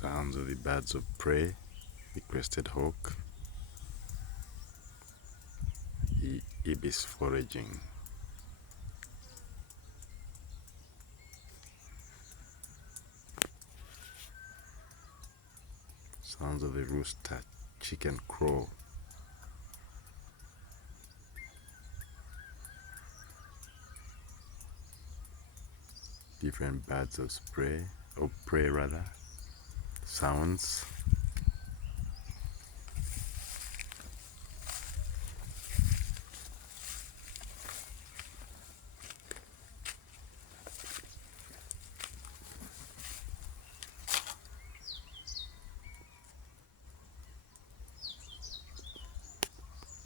Sounds of the birds of prey, the crested hawk, the ibis foraging. Sounds of the rooster, chicken crow. Different birds of prey rather. Sounds.